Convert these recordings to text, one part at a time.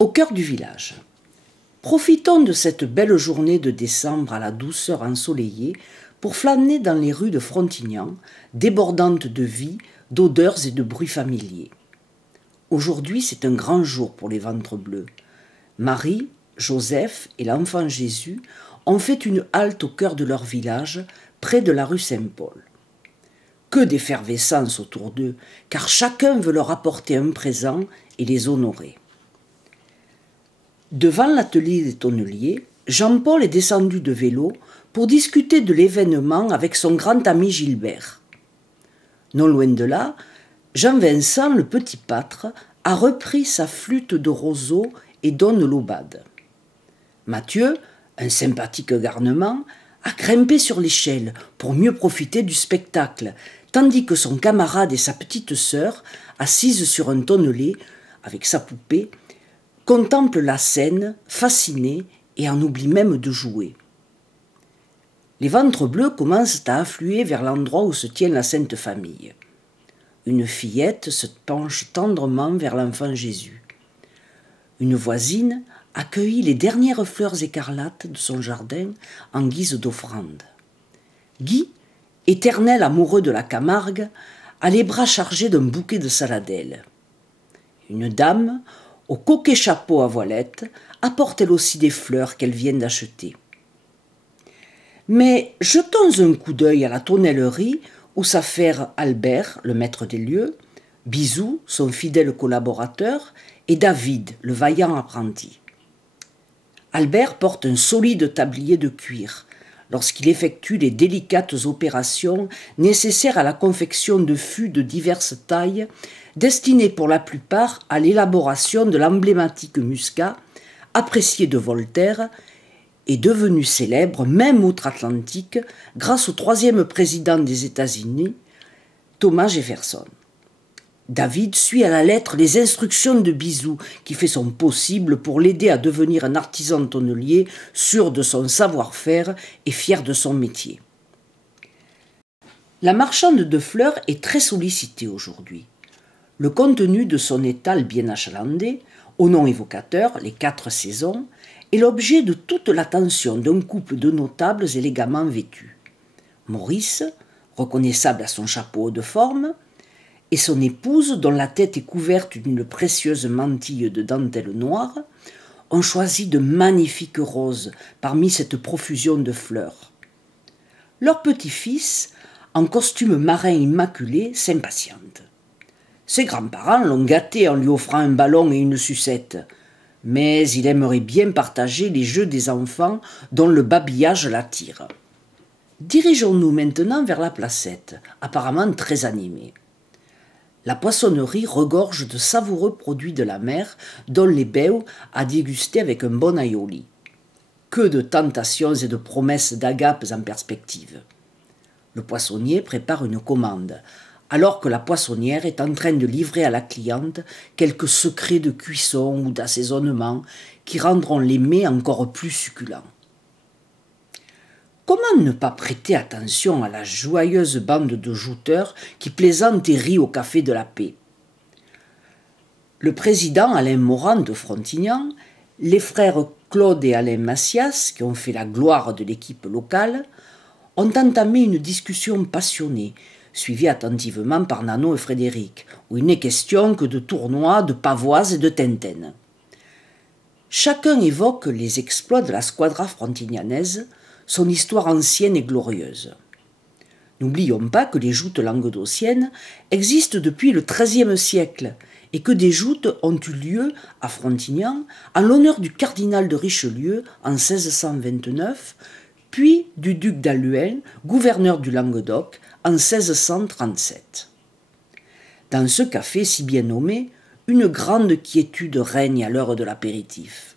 Au cœur du village. Profitons de cette belle journée de décembre à la douceur ensoleillée pour flâner dans les rues de Frontignan, débordantes de vie, d'odeurs et de bruits familiers. Aujourd'hui, c'est un grand jour pour les ventres bleus. Marie, Joseph et l'enfant Jésus ont fait une halte au cœur de leur village, près de la rue Saint-Paul. Que d'effervescence autour d'eux, car chacun veut leur apporter un présent et les honorer. Devant l'atelier des tonneliers, Jean-Paul est descendu de vélo pour discuter de l'événement avec son grand ami Gilbert. Non loin de là, Jean-Vincent, le petit pâtre, a repris sa flûte de roseau et donne l'aubade. Mathieu, un sympathique garnement, a grimpé sur l'échelle pour mieux profiter du spectacle, tandis que son camarade et sa petite sœur, assises sur un tonnelier avec sa poupée, contemplent la scène, fascinés et en oublient même de jouer. Les ventres bleus commencent à affluer vers l'endroit où se tient la Sainte Famille. Une fillette se penche tendrement vers l'enfant Jésus. Une voisine accueillit les dernières fleurs écarlates de son jardin en guise d'offrande. Guy, éternel amoureux de la Camargue, a les bras chargés d'un bouquet de saladelles. Une dame, au coquet chapeau à voilette, apporte elle aussi des fleurs qu'elle vient d'acheter. Mais jetons un coup d'œil à la tonnellerie où s'affairent Albert, le maître des lieux, Bisou, son fidèle collaborateur, et David, le vaillant apprenti. Albert porte un solide tablier de cuir lorsqu'il effectue les délicates opérations nécessaires à la confection de fûts de diverses tailles, destinés pour la plupart à l'élaboration de l'emblématique muscat, apprécié de Voltaire, et devenu célèbre même outre-Atlantique grâce au troisième président des États-Unis, Thomas Jefferson. David suit à la lettre les instructions de Bisou, qui fait son possible pour l'aider à devenir un artisan tonnelier sûr de son savoir-faire et fier de son métier. La marchande de fleurs est très sollicitée aujourd'hui. Le contenu de son étal bien achalandé, au nom évocateur, les 4 saisons, est l'objet de toute l'attention d'un couple de notables élégamment vêtus. Maurice, reconnaissable à son chapeau de forme, et son épouse, dont la tête est couverte d'une précieuse mantille de dentelle noire, ont choisi de magnifiques roses parmi cette profusion de fleurs. Leur petit-fils, en costume marin immaculé, s'impatiente. Ses grands-parents l'ont gâté en lui offrant un ballon et une sucette, mais il aimerait bien partager les jeux des enfants dont le babillage l'attire. Dirigeons-nous maintenant vers la placette, apparemment très animée. La poissonnerie regorge de savoureux produits de la mer, dont les beaux à déguster avec un bon aioli. Que de tentations et de promesses d'agapes en perspective. Le poissonnier prépare une commande, alors que la poissonnière est en train de livrer à la cliente quelques secrets de cuisson ou d'assaisonnement qui rendront les mets encore plus succulents. Comment ne pas prêter attention à la joyeuse bande de jouteurs qui plaisantent et rient au café de la paix? Le président Alain Morand de Frontignan, les frères Claude et Alain Macias, qui ont fait la gloire de l'équipe locale, ont entamé une discussion passionnée, suivie attentivement par Nano et Frédéric, où il n'est question que de tournois, de pavoises et de tintaines. Chacun évoque les exploits de la squadra frontignanaise, son histoire ancienne et glorieuse. N'oublions pas que les joutes languedociennes existent depuis le XIIIe siècle et que des joutes ont eu lieu à Frontignan en l'honneur du cardinal de Richelieu en 1629, puis du duc d'Alluin, gouverneur du Languedoc, en 1637. Dans ce café si bien nommé, une grande quiétude règne à l'heure de l'apéritif.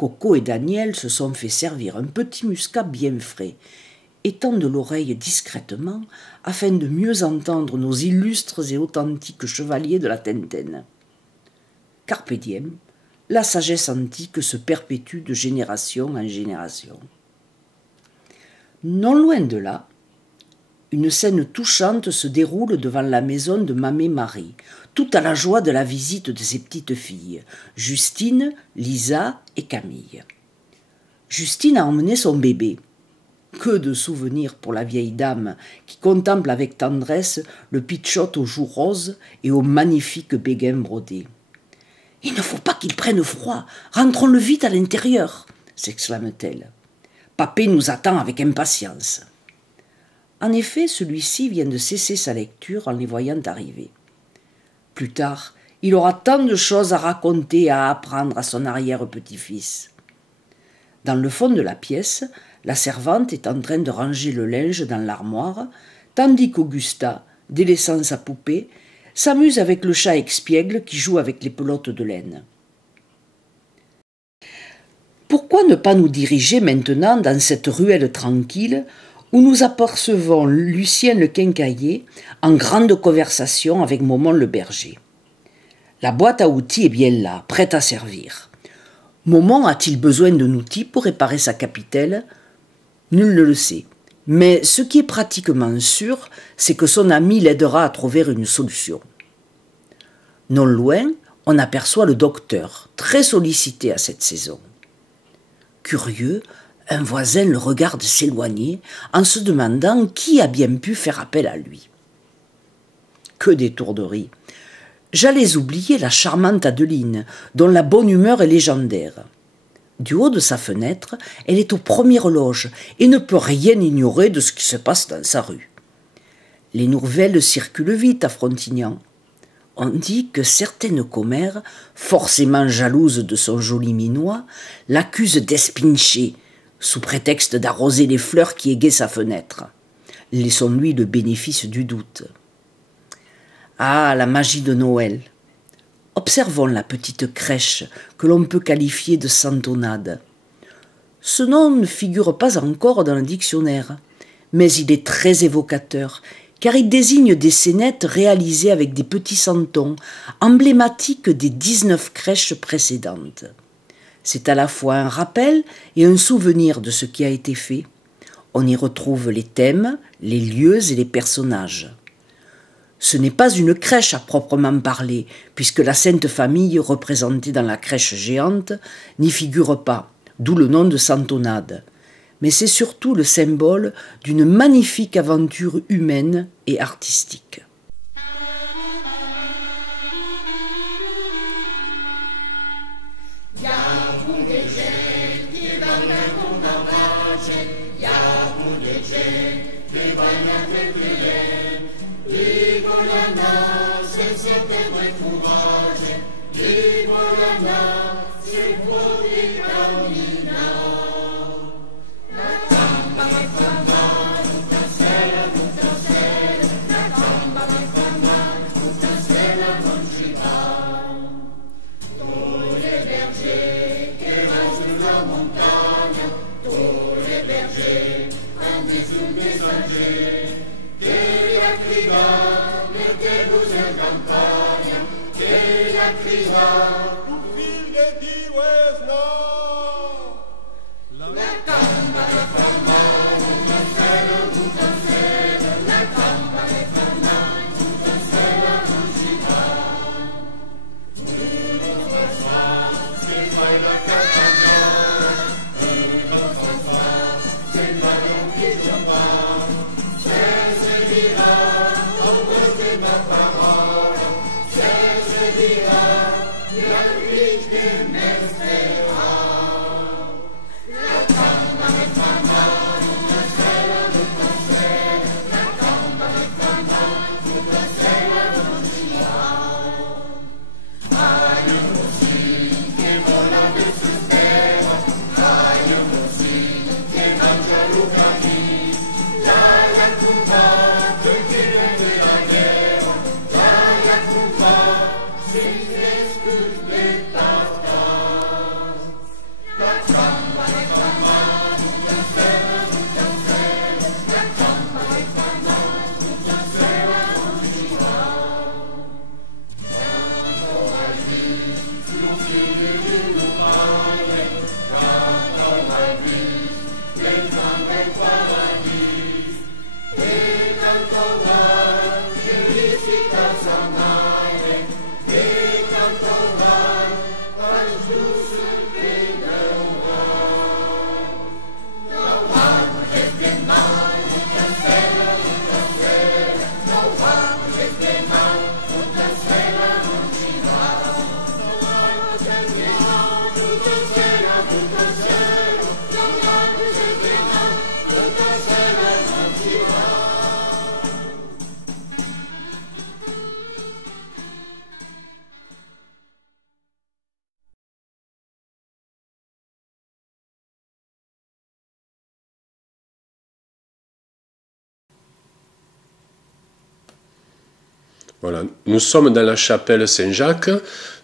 Coco et Daniel se sont fait servir un petit muscat bien frais et tendent l'oreille discrètement afin de mieux entendre nos illustres et authentiques chevaliers de la Tintaine. Carpe diem, la sagesse antique se perpétue de génération en génération. Non loin de là, une scène touchante se déroule devant la maison de Mamé Marie, tout à la joie de la visite de ses petites filles, Justine, Lisa et Camille. Justine a emmené son bébé. Que de souvenirs pour la vieille dame qui contemple avec tendresse le pitchout aux joues roses et aux magnifiques béguins brodés. « Il ne faut pas qu'il prenne froid, rentrons-le vite à l'intérieur !» s'exclame-t-elle. « Papé nous attend avec impatience. » En effet, celui-ci vient de cesser sa lecture en les voyant arriver. Plus tard, il aura tant de choses à raconter et à apprendre à son arrière-petit-fils. Dans le fond de la pièce, la servante est en train de ranger le linge dans l'armoire, tandis qu'Augusta, délaissant sa poupée, s'amuse avec le chat expiègle qui joue avec les pelotes de laine. Pourquoi ne pas nous diriger maintenant dans cette ruelle tranquille où nous apercevons Lucien le quincaillier en grande conversation avec Momon le berger. La boîte à outils est bien là, prête à servir. Momon a-t-il besoin d'un outil pour réparer sa capitelle ? Nul ne le sait. Mais ce qui est pratiquement sûr, c'est que son ami l'aidera à trouver une solution. Non loin, on aperçoit le docteur, très sollicité à cette saison. Curieux, un voisin le regarde s'éloigner en se demandant qui a bien pu faire appel à lui. Que d'étourderie! J'allais oublier la charmante Adeline, dont la bonne humeur est légendaire. Du haut de sa fenêtre, elle est aux premières loges et ne peut rien ignorer de ce qui se passe dans sa rue. Les nouvelles circulent vite à Frontignan. On dit que certaines commères, forcément jalouses de son joli minois, l'accusent d'espincher, sous prétexte d'arroser les fleurs qui égaient sa fenêtre. Laissons-lui le bénéfice du doute. Ah, la magie de Noël! Observons la petite crèche que l'on peut qualifier de santonnade. Ce nom ne figure pas encore dans le dictionnaire, mais il est très évocateur, car il désigne des scénettes réalisées avec des petits santons, emblématiques des 19 crèches précédentes. C'est à la fois un rappel et un souvenir de ce qui a été fait. On y retrouve les thèmes, les lieux et les personnages. Ce n'est pas une crèche à proprement parler, puisque la Sainte Famille, représentée dans la crèche géante, n'y figure pas, d'où le nom de santonnade. Mais c'est surtout le symbole d'une magnifique aventure humaine et artistique. Voilà. Nous sommes dans la chapelle Saint-Jacques,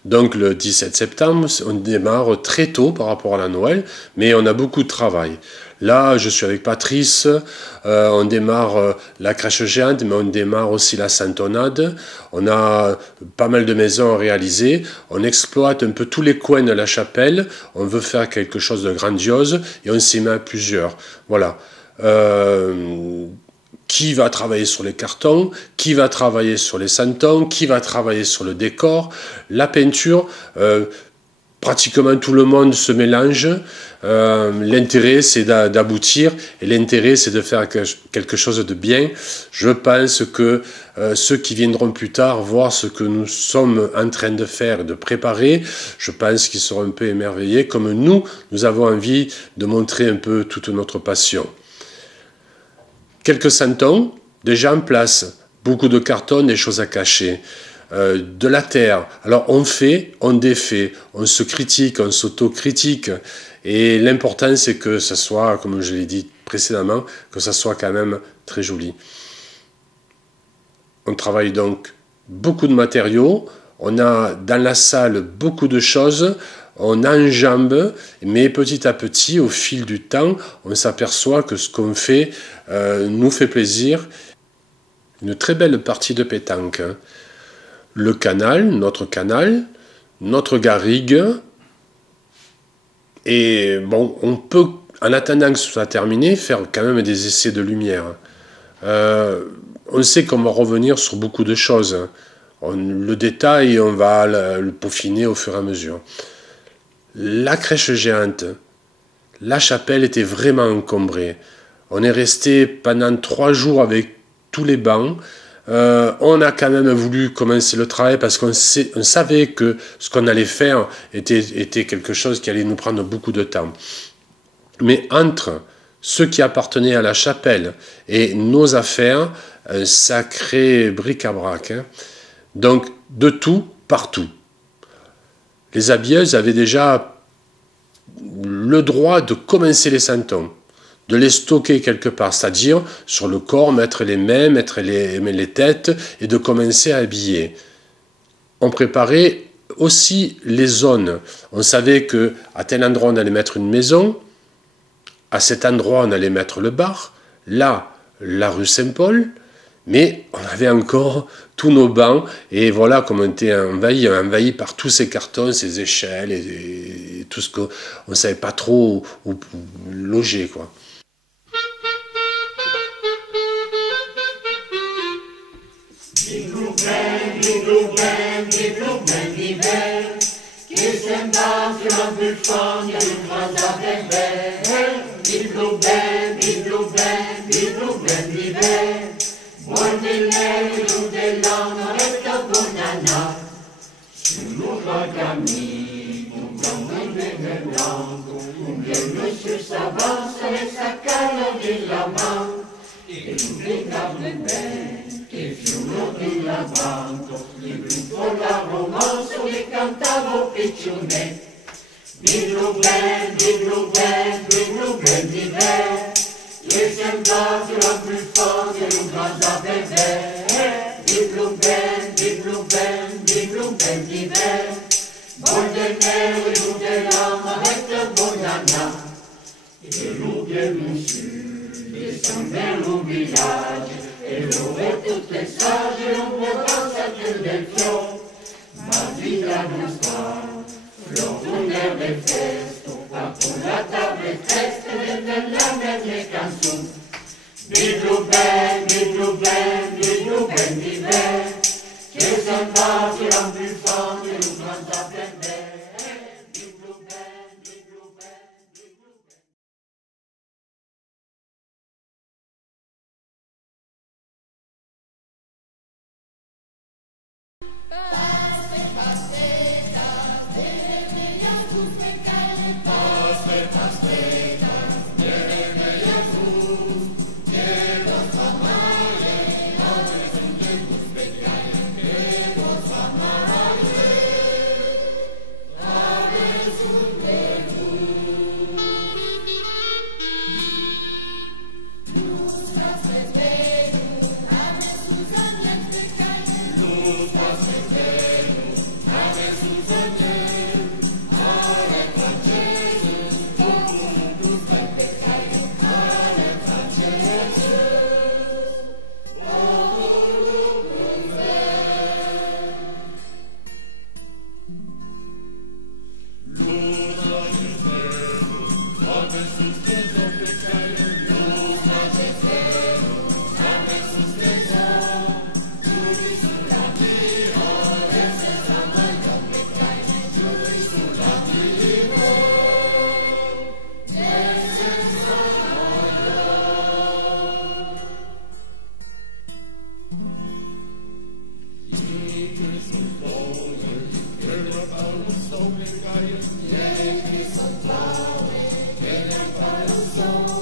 donc le 17 septembre, on démarre très tôt par rapport à la Noël, mais on a beaucoup de travail. Là, je suis avec Patrice, on démarre la crèche géante, mais on démarre aussi la santonnade. On a pas mal de maisons à réaliser. On exploite un peu tous les coins de la chapelle. On veut faire quelque chose de grandiose et on s'y met à plusieurs. Voilà. Qui va travailler sur les cartons, qui va travailler sur les santons, qui va travailler sur le décor, la peinture. Pratiquement tout le monde se mélange. L'intérêt, c'est d'aboutir et l'intérêt, c'est de faire quelque chose de bien. Je pense que ceux qui viendront plus tard voir ce que nous sommes en train de faire, de préparer, je pense qu'ils seront un peu émerveillés, comme nous avons envie de montrer un peu toute notre passion. Quelques santons, déjà en place, beaucoup de cartons, des choses à cacher. De la terre. Alors on fait, on défait, on se critique, on s'autocritique. Et l'important c'est que ça soit, comme je l'ai dit précédemment, que ça soit quand même très joli. On travaille donc beaucoup de matériaux. On a dans la salle beaucoup de choses. On enjambe, mais petit à petit, au fil du temps, on s'aperçoit que ce qu'on fait nous fait plaisir. Une très belle partie de pétanque. Le canal, notre garrigue. Et bon, on peut, en attendant que ce soit terminé, faire quand même des essais de lumière. On sait qu'on va revenir sur beaucoup de choses. Le détail, on va le peaufiner au fur et à mesure. La crèche géante, la chapelle était vraiment encombrée. On est resté pendant 3 jours avec tous les bancs. On a quand même voulu commencer le travail parce qu'on savait que ce qu'on allait faire était quelque chose qui allait nous prendre beaucoup de temps. Mais entre ce qui appartenait à la chapelle et nos affaires, un sacré bric-à-brac. Hein. Donc, de tout, partout. Les habilleuses avaient déjà le droit de commencer les santons, de les stocker quelque part, c'est-à-dire sur le corps, mettre les mains, mettre les têtes et de commencer à habiller. On préparait aussi les zones. On savait qu'à tel endroit, on allait mettre une maison, à cet endroit, on allait mettre le bar, là, la rue Saint-Paul, mais on avait encore tous nos bancs, et voilà comme on était envahi par tous ces cartons, ces échelles, et tout ce qu'on ne savait pas trop où loger, quoi. Monsieur s'avance avec sa canne de la main et nous regarde bien che fiume di lavando il gruppo la romance le cantavo piccione di blu ben d'hiver les semblants la plus forte et le grand bébé di blu ben d'hiver bon de neve et nous de l'âme avec le bon nana et nous bien monsieur descend vers le village et l'eau est toutes les sages et on voit dans cette belle fleur ma vie la nostra fleur d'honneur des festes pour la table triste et de la mer les cançons di blu ben d'hiver che sembra la plus forte et le grand bébé di blu ben Niech mi są chwały, wyniatają są.